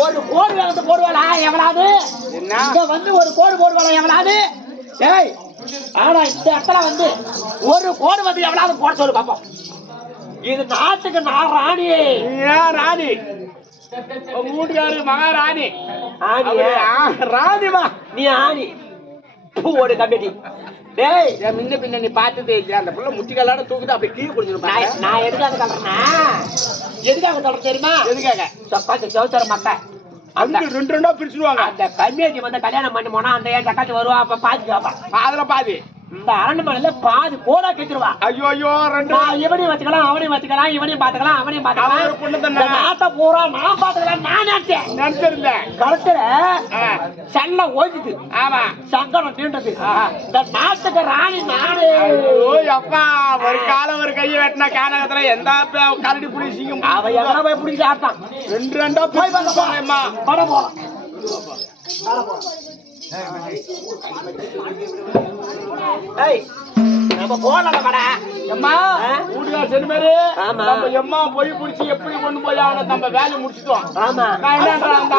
ஒரு கோடு வந்து போடுவாளா எவனாவது? வந்து ஒரு கோடு போடுவாளா எவனாவது? ஏய், ஆனா இந்த இடத்துல வந்து ஒரு கோடு வந்து எவனாவது போட சொல்லு பாப்போம். இது நாட்டுக்கு நான் ராணி. ராணி வீட்டுக்காரு மகாராணி. ராணிமா நீ ஆணி ஒரு கம்பெனி. டேய், முன்ன பின்ன நீ பார்த்ததே இல்லையா? அந்த புள்ள முட்டிக்கல்லாட தூக்குது அப்படி கீழே குடிச்சிருப்பேன். நான் எதுக்காக சொல்றேன்னா, எதுக்காக சொல்றேன் தெரியுமா? எதுக்காக? சப்பாத்தி சௌத்தர மக்கள் அந்த ரெண்டு ரெண்டா பிரிச்சுடுவாங்க. அந்த கம்மியாட்டி வந்து கல்யாணம் பண்ணி போனா அந்த ஏன் சக்காத்தி வருவா, அப்ப பாதி கேட்பான். அதுல பாதி இந்த அரண்மனையில பாதி போடா கேட்டுருவா. ஐயோ ஐயோ, ரெண்டு இவனையும் வச்சுக்கலாம், அவனையும் வச்சுக்கலாம், இவனையும் பாத்துக்கலாம், அவனையும் பாத்துக்கலாம். நாட்டை பூரா நான் பாத்துக்கலாம். நான் நினைச்சிருந்தேன் கருத்துல சல்ல ஓய்ஞ்சுது. ஆமா, சங்கடம் தீண்டது. இந்த நாட்டுக்கு ராணி நாடு. அப்பா, ஒரு காலம் ஒரு கையை வெட்டினா கேனகத்துல எந்த கரடி புடிச்சிக்கும். அவ எவ்வளவு போய் பிடிச்சி ஆட்டான். ரெண்டு ரெண்டா போய் வந்தம்மா பட போலாம். நம்ம போடலாம் கடை எம்மா ஊடுகா சென்மேரு. நம்ம எம்மா போய் பிடிச்சி எப்படி கொண்டு போய் ஆன நம்ம வேலையை முடிச்சிட்டோம். ஆமா, நான் என்ன அந்த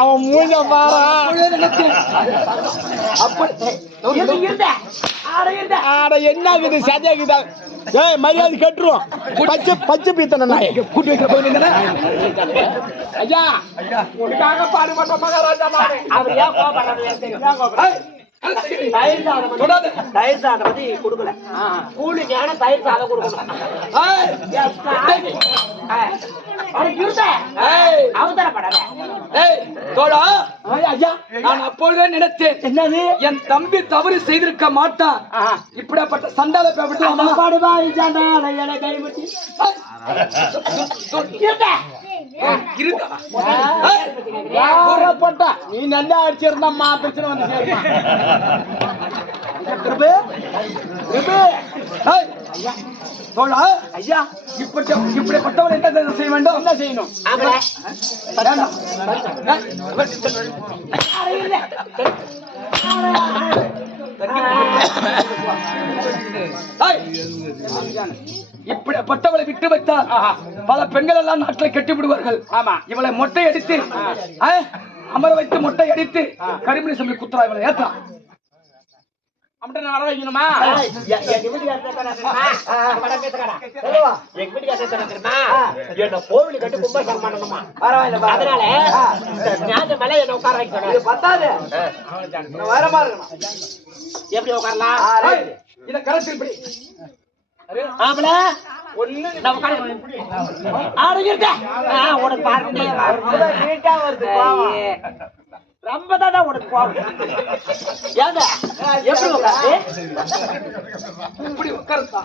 அவன் மூஞ்ச பாரா. என்ன சதியாக்குதா? ஏய், மரியாதை கட்டுருவோம். பச்சை பச்சை பீத்தன நாய் கூட்டி வைக்கிற போய் ஐயா உனக்காக பாடுபட்ட மகாராஜா மாடு. அவர் ஏன் கோபப்படுறாரு? தயிர் சாதம் வந்து கொடுக்கல. கூலி ஞானம் தயிர் சாதம் கொடுக்கணும். நான் அப்பொழுதே நினைத்தேன், என்னது என் தம்பி தவறு செய்திருக்க மாட்டான். இப்படிப்பட்ட சண்டால நீ நல்லா அடிச்சிருந்தம்மா பிரச்சனை வந்து ஐயா, இப்படிப்பட்டவன் என்ன செய்ய வேண்டும்? என்ன செய்யணும்? இப்படிப்பட்டவளை விட்டு வைத்தால் பல பெண்கள் எல்லாம் நாட்டில் கட்டி விடுவார்கள். ஆமா, இவளை மொட்டை அடித்து அமர வைத்து மொட்டை அடித்து கரிமணி சொல்லி குத்துறா. இவளை ஏற்றா வர வைக்கணுமா? கோவில் கட்டி கும்பாசம் பண்ணணுமா? அதனால மேல என்ன உட்கார வைக்கணும். பத்தாது வர மாதிரி எப்படி உட்காரலாம்? இத கரெக்ட் இப்படி ஆமல ஒண்ணு நம்ம கடை ஆடுகிட்ட உனக்கு பாருங்க நீட்டா வருது. ரொம்ப தான் உனக்கு போகும். ஏங்க எப்படி உட்காந்து இப்படி உட்காருப்பா.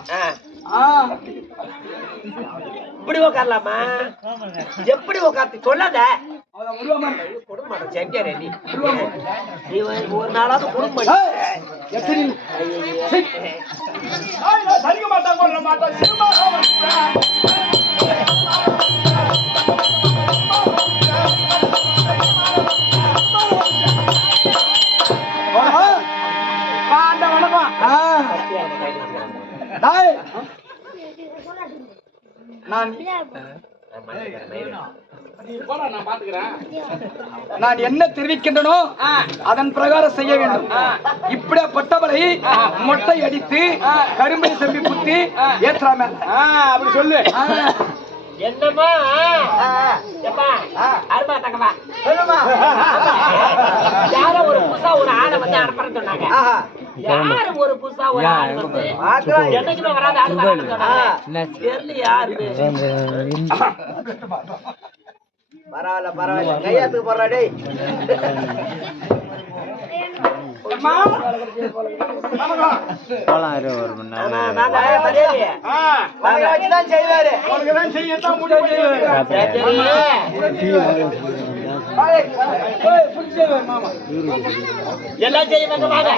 இப்படி உட்காரலாமா? எப்படி உட்காந்து சொல்லாத. குடும்பம் செஞ்சாரு நீ ஒரு நாளாவது குடும்பம் சரிக்க மாட்டாங்க. நான் என்ன தெரிவிக்கின்றனோ அதன் பிரகாரம் செய்ய வேண்டும். இப்படிப்பட்டவரை மொட்டை அடித்து கரும்பை செம்பி குத்தி ஏற்றாம அப்படி சொல்லு. என்னமா அருமா தங்கமா யாரோ ஒரு புதுசா ஒரு ஆளை வந்து அனுப்புறேன்னு சொன்னாங்க. யாரு ஒரு புதுசா ஒரு ஆள் வந்து என்னைக்குமே வராத ஆள் தெரியல யாரு. பரவாயில்ல பரவாயில்ல, கையாத்துக்கு போடுறா டேய். செய்வாரு எல்லாம் செய்வாங்க.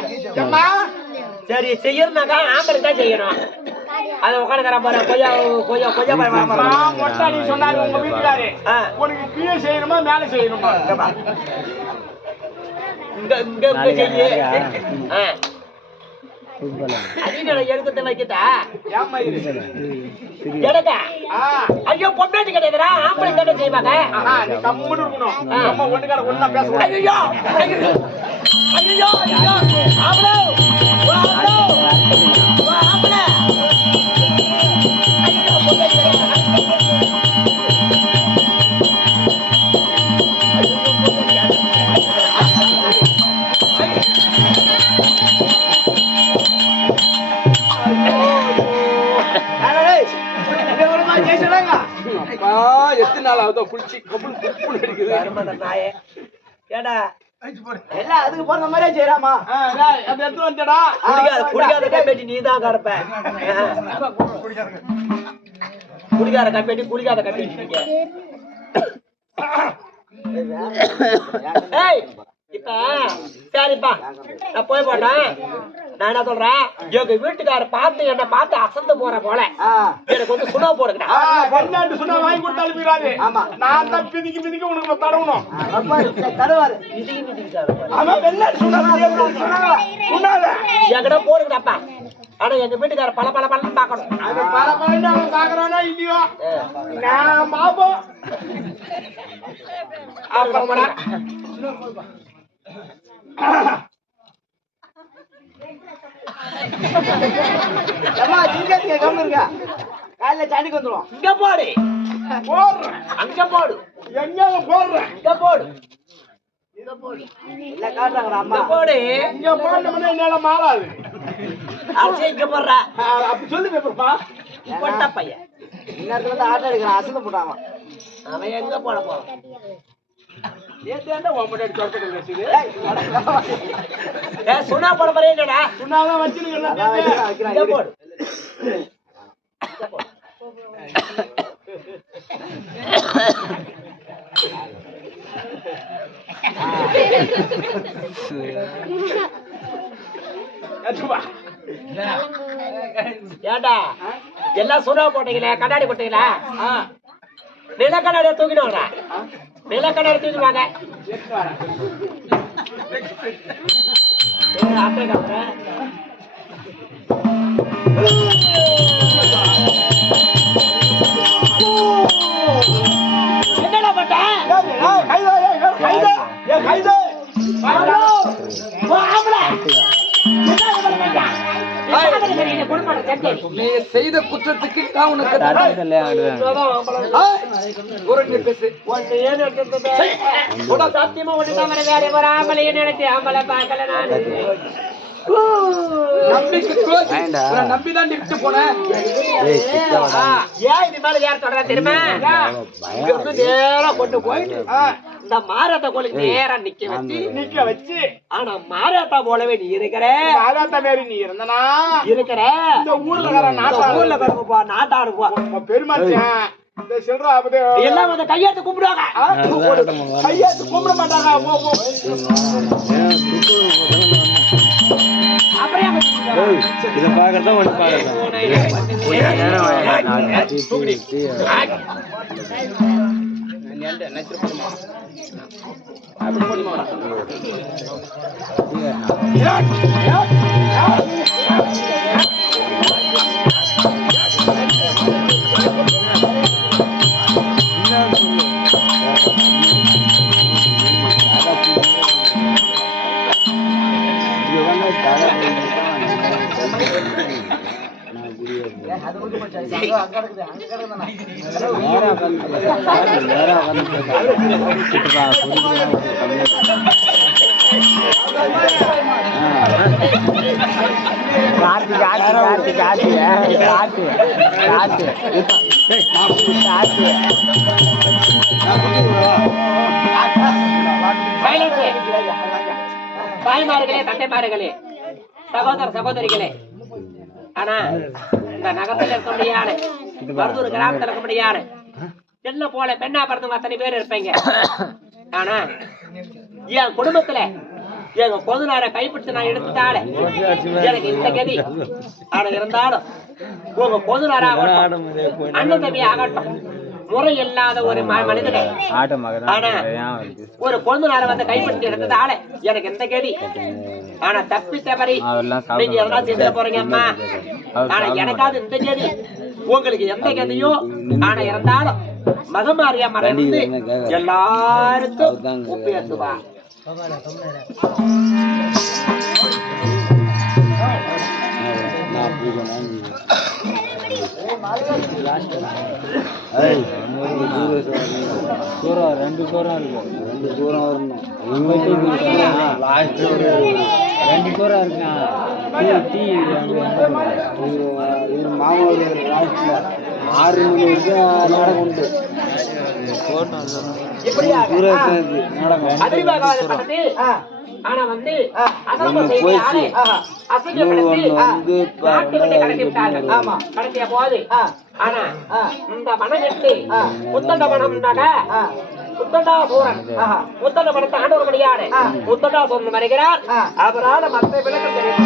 சரி செய்யறனாக்கா ஆம்பளை தான் செய்யணும். அத உட்காந்துக்கிற பாரு கொய்யா கொய்யா கொய்யா மொட்டாடி சொன்னாரு உங்க வீட்டுக்காரு உனக்கு கீழே செய்யணுமா மேல செய்யணுமா? இங்க இங்க செய்ய எடுக்கத்தை வைக்கிட்டா எடுக்க. ஐயோ பொண்டாட்டி கிடையாதுடா, ஆம்பளை தானே செய்வாங்க. ஐயோ ஐயோ ஐயோ ஆம்பளை ஆம்பளை ஐயோ எத்தனை நாள் ஆகுதோ குளிச்சு கப்புள் அடிக்குது நாயே. ஏடா எல்லாம் அதுக்கு போற மாதிரியே செய்யறாமா? எடுத்து வந்துடா. குடிக்காத கைப்பேட்டி நீ தான் கடப்ப. குடிக்காத கைப்பேட்டி குடிக்காத கைப்பேட்டி. இப்ப சரிப்பா நான் போய் போட்டேன். நான் என்ன சொல்றேன், எங்க வீட்டுக்கார பார்த்து என்ன பார்த்து அசந்து போற போல எனக்கு வந்து சுண்ணா போடுங்க. சுண்ணா வாங்கி கொடுத்தாலும் போயிடாது. ஆமா நான் தான் பிதிக்கி பிதிக்கி உனக்கு தடவணும். தடவாரு பிதிக்கி பிதிக்கி என்கிட்ட போடுங்கடாப்பா. ஆனா எங்க வீட்டுக்கார பல பல பலன்னு பாக்கணும். பல பலன்னு பாக்குறோம்னா இல்லையோ நான் பாப்போம். காலைல சாண்டிக்கு வந்துடும். இங்க போடு போடுறேன், அங்க போடு, எங்க போடுறேன், இங்க போடு, இங்க போடு. இல்ல காட்டுறாங்க அம்மா போடு. இங்க போடணும்னா என்னால மாறாது. அரிசி இங்க போடுற அப்படி சொல்லி பேப்பர்ப்பா போட்டா பையன் இந்நேரத்துல வந்து ஆட்டோ எடுக்கிறான். அசந்து போட்டாங்க. அவன் எங்க போட போறான்? சுண்ணா போட போறேன்டா. சுண்ணாதான் வச்சிருக்கேன். போடு ஏண்டா எல்லாம் சுண்ணா போட்டீங்களே, கண்ணாடி போட்டீங்களா? நில கண்ணாடியை தூக்கிடுவாங்க. நில கண்ணாடி தூக்கி வாங்க. என்னடா பட்ட நீ செய்த குற்றத்துக்கு நான் உனக்கு சத்தியமா ஒண்ணு வேற ஒரு ஆம்பளை நினைச்சு ஆம்பளை பார்க்கல நான். நம்பிதான் விட்டு போனேன். ஏன் இது மேல யார் சொல்றா தெரியுமா? இங்க இருந்து நேரா கொண்டு போயிட்டு இந்த மாராத்தா கோழி நேரா நிக்க வச்சு ஆனா மாராத்தா போலவே நீ இருக்கிற. மாராத்தா மாரி நீ இருந்தனா இருக்கிற. இந்த ஊர்ல நாட்டாடு பெருமாச்சேன் எல்லாம் வந்து கையாத்து கும்பிடுவாங்க. கையாத்து கும்பிட மாட்டாங்க. இதை பாக்கறதா ஒண்ணு பாக்கறதா தாய்மார்களே, தந்தைமார்களே, சகோதர சகோதரிகளே, ஆனா இந்த நகரத்துல இருக்க முடியாது, மருதூர் கிராமத்துல இருக்க முடியாது, என்ன போல பெண்ணா பிறந்தவங்க அத்தனை பேர் இருப்பீங்க. ஆனா என் குடும்பத்துல எங்க கொழுந்தனாரை கைப்பிடிச்சு நான் எடுத்துட்டாலே எனக்கு இந்த கதி. ஆனா இருந்தாலும் உங்க கொழுந்தனாராகட்டும், அண்ணன் தம்பி ஆகட்டும், முறை இல்லாத ஒரு மனிதனை ஆனா ஒரு கொழுந்தனாரை வந்து கைப்பிடிச்சு எடுத்ததால எனக்கு எந்த கதி. ஆனா தப்பி தவறி நீங்க எல்லாம் செஞ்சிட போறீங்க அம்மா. ஆனா எனக்காவது இந்த கதி, உங்களுக்கு எந்த கதியோ. ஆனா இருந்தாலும் மகமாரியா மறைந்து எல்லாருக்கும் உப்பு ஏற்றுவா. ரெண்டு சூரம் இருக்கு, 2 சூரம் வரணும். 2 சூரம் இருக்கான். மாமாவோட லாஸ்ட்ல 6 மணி வரைக்கும் நாடகம் உண்டு. ஆனா வந்து கடத்திய போது ஆனா இந்த மனம் எட்டு புத்தண்ட மனம்னாக்க புத்தண்டா சூரன் புத்தண்ட மனத்தை ஆண்டவர் முடியாது புத்தண்டா சூரன் வருகிறார். அவரால் மற்ற விளக்கம் தெரியும்.